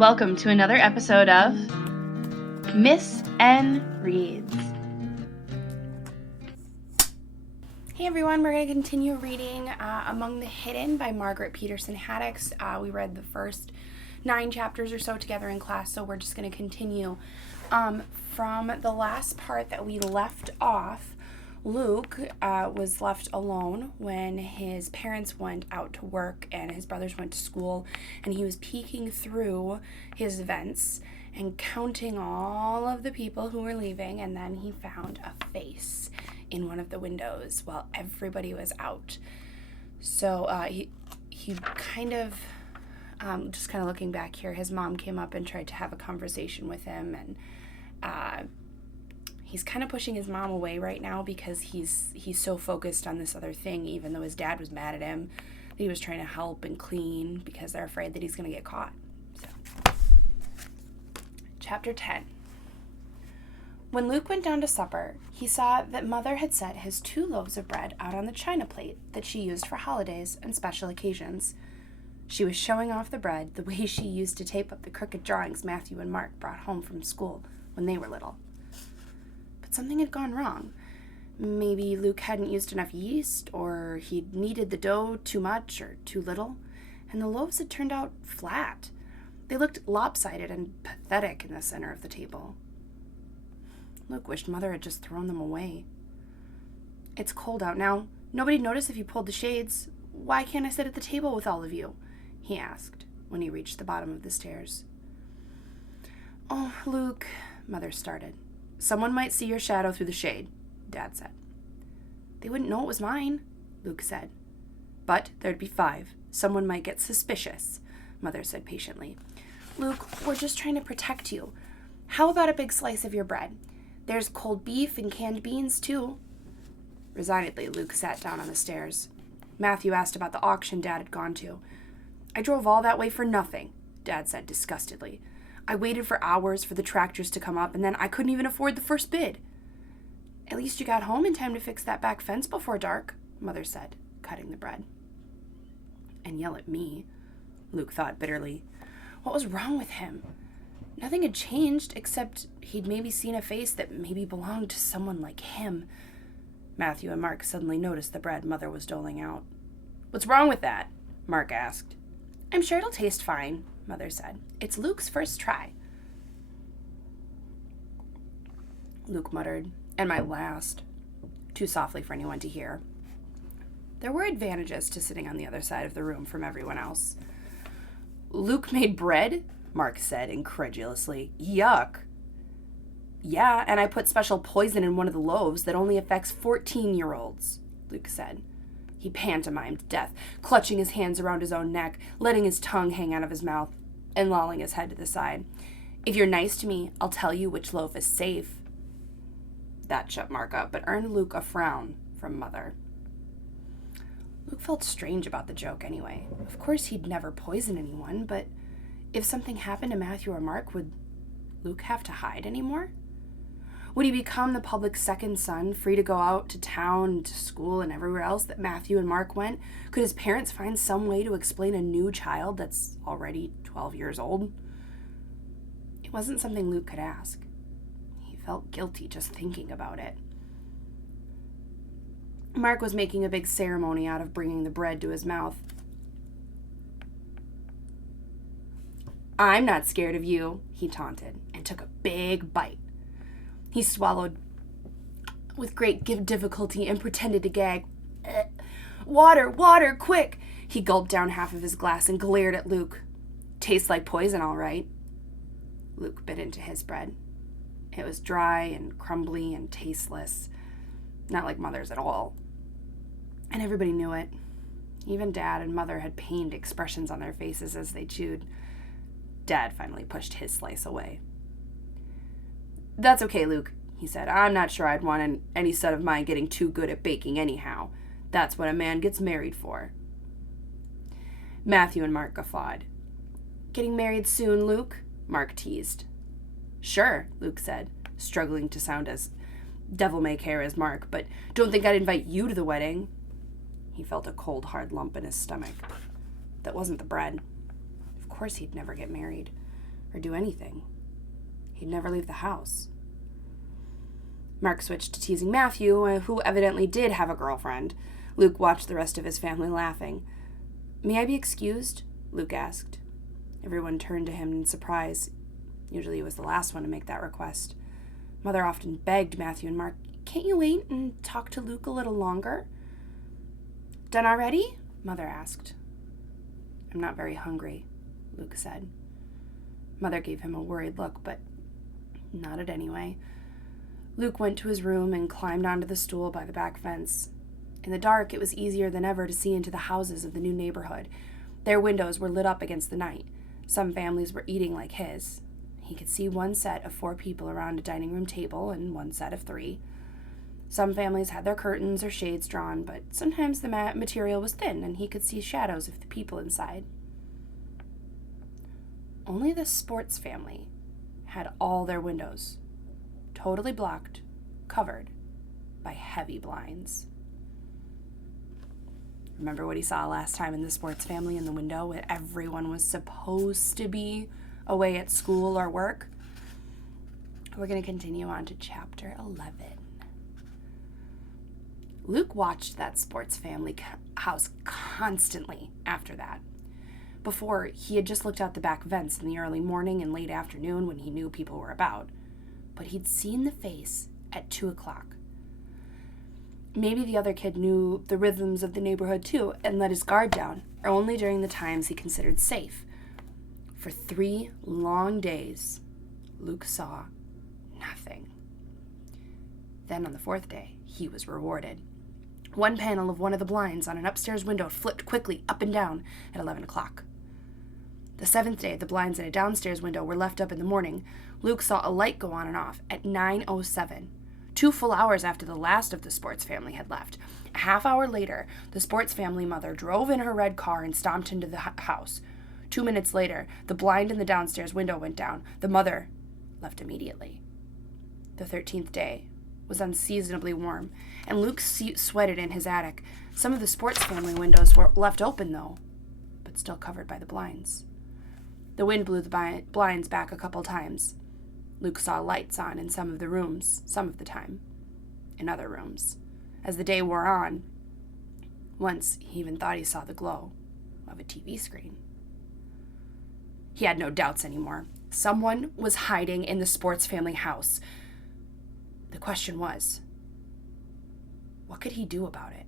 Welcome to another episode of Miss N Reads. Hey everyone, we're going to continue reading Among the Hidden by Margaret Peterson Haddix. We read the first 9 chapters or so together in class, so we're just going to continue. From the last part that we left off, Luke was left alone when his parents went out to work and his brothers went to school, and he was peeking through his vents and counting all of the people who were leaving, and then he found a face in one of the windows while everybody was out. So he kind of, just kind of looking back here, his mom came up and tried to have a conversation with him, and he's kind of pushing his mom away right now because he's so focused on this other thing, even though his dad was mad at him that he was trying to help and clean because they're afraid that he's going to get caught. So, Chapter 10. When Luke went down to supper, he saw that Mother had set his 2 loaves of bread out on the china plate that she used for holidays and special occasions. She was showing off the bread the way she used to tape up the crooked drawings Matthew and Mark brought home from school when they were little. But something had gone wrong. Maybe Luke hadn't used enough yeast, or he'd kneaded the dough too much or too little, and the loaves had turned out flat. They looked lopsided and pathetic in the center of the table. Luke wished Mother had just thrown them away. "It's cold out now. Nobody'd notice if you pulled the shades. Why can't I sit at the table with all of you?" he asked when he reached the bottom of the stairs. "Oh, Luke," Mother started. "Someone might see your shadow through the shade," Dad said. "They wouldn't know it was mine," Luke said. "But there'd be 5. Someone might get suspicious," Mother said patiently. "Luke, we're just trying to protect you. How about a big slice of your bread? There's cold beef and canned beans, too." Resignedly, Luke sat down on the stairs. Matthew asked about the auction Dad had gone to. "I drove all that way for nothing," Dad said disgustedly. "I waited for hours for the tractors to come up, and then I couldn't even afford the first bid." "At least you got home in time to fix that back fence before dark," Mother said, cutting the bread. "And yell at me," Luke thought bitterly. What was wrong with him? Nothing had changed, except he'd maybe seen a face that maybe belonged to someone like him. Matthew and Mark suddenly noticed the bread Mother was doling out. "What's wrong with that?" Mark asked. "I'm sure it'll taste fine," Mother said. "It's Luke's first try." Luke muttered, "And my last," too softly for anyone to hear. There were advantages to sitting on the other side of the room from everyone else. "Luke made bread?" Mark said incredulously. "Yuck." "Yeah, and I put special poison in one of the loaves that only affects 14-year-olds, Luke said. He pantomimed death, clutching his hands around his own neck, letting his tongue hang out of his mouth, and lolling his head to the side. "If you're nice to me, I'll tell you which loaf is safe." That shut Mark up, but earned Luke a frown from Mother. Luke felt strange about the joke anyway. Of course he'd never poison anyone, but if something happened to Matthew or Mark, would Luke have to hide anymore? Would he become the public's second son, free to go out to town, to school, and everywhere else that Matthew and Mark went? Could his parents find some way to explain a new child that's already 12 years old? It wasn't something Luke could ask. He felt guilty just thinking about it. Mark was making a big ceremony out of bringing the bread to his mouth. "I'm not scared of you," he taunted, and took a big bite. He swallowed with great difficulty and pretended to gag. "Water, water, quick!" He gulped down half of his glass and glared at Luke. "Tastes like poison, all right." Luke bit into his bread. It was dry and crumbly and tasteless, not like Mother's at all. And everybody knew it. Even Dad and Mother had pained expressions on their faces as they chewed. Dad finally pushed his slice away. "That's okay, Luke," he said. "I'm not sure I'd want any son of mine getting too good at baking anyhow. That's what a man gets married for." Matthew and Mark guffawed. "Getting married soon, Luke?" Mark teased. "Sure," Luke said, struggling to sound as devil-may-care as Mark, "but don't think I'd invite you to the wedding." He felt a cold, hard lump in his stomach. That wasn't the bread. Of course he'd never get married. or do anything. He'd never leave the house. Mark switched to teasing Matthew, who evidently did have a girlfriend. Luke watched the rest of his family laughing. "May I be excused?" Luke asked. Everyone turned to him in surprise. Usually he was the last one to make that request. Mother often begged Matthew and Mark, "Can't you wait and talk to Luke a little longer?" "Done already?" Mother asked. "I'm not very hungry," Luke said. Mother gave him a worried look, but nodded anyway. Luke went to his room and climbed onto the stool by the back fence. In the dark, it was easier than ever to see into the houses of the new neighborhood. Their windows were lit up against the night. Some families were eating like his. He could see one set of 4 people around a dining room table and one set of 3. Some families had their curtains or shades drawn, but sometimes the material was thin and he could see shadows of the people inside. Only the Sports family had all their windows totally blocked, covered by heavy blinds. Remember what he saw last time in the Sports family in the window when everyone was supposed to be away at school or work? We're going to continue on to chapter 11. Luke watched that Sports family house constantly after that. Before, he had just looked out the back vents in the early morning and late afternoon when he knew people were about. But he'd seen the face at 2 o'clock. Maybe the other kid knew the rhythms of the neighborhood too and let his guard down, only during the times he considered safe. For 3 long days, Luke saw nothing. Then on the 4th day, he was rewarded. One panel of one of the blinds on an upstairs window flipped quickly up and down at 11 o'clock. The 7th day, the blinds in a downstairs window were left up in the morning. Luke saw a light go on and off at 9:07. 2 full hours after the last of the Sports family had left. A half hour later, the Sports family mother drove in her red car and stomped into the house. 2 minutes later, the blind in the downstairs window went down. The mother left immediately. The 13th day was unseasonably warm, and Luke sweated in his attic. Some of the Sports family windows were left open, though, but still covered by the blinds. The wind blew the blinds back a couple times. Luke saw lights on in some of the rooms, some of the time, in other rooms. As the day wore on, once he even thought he saw the glow of a TV screen. He had no doubts anymore. Someone was hiding in the Sports family house. The question was, what could he do about it?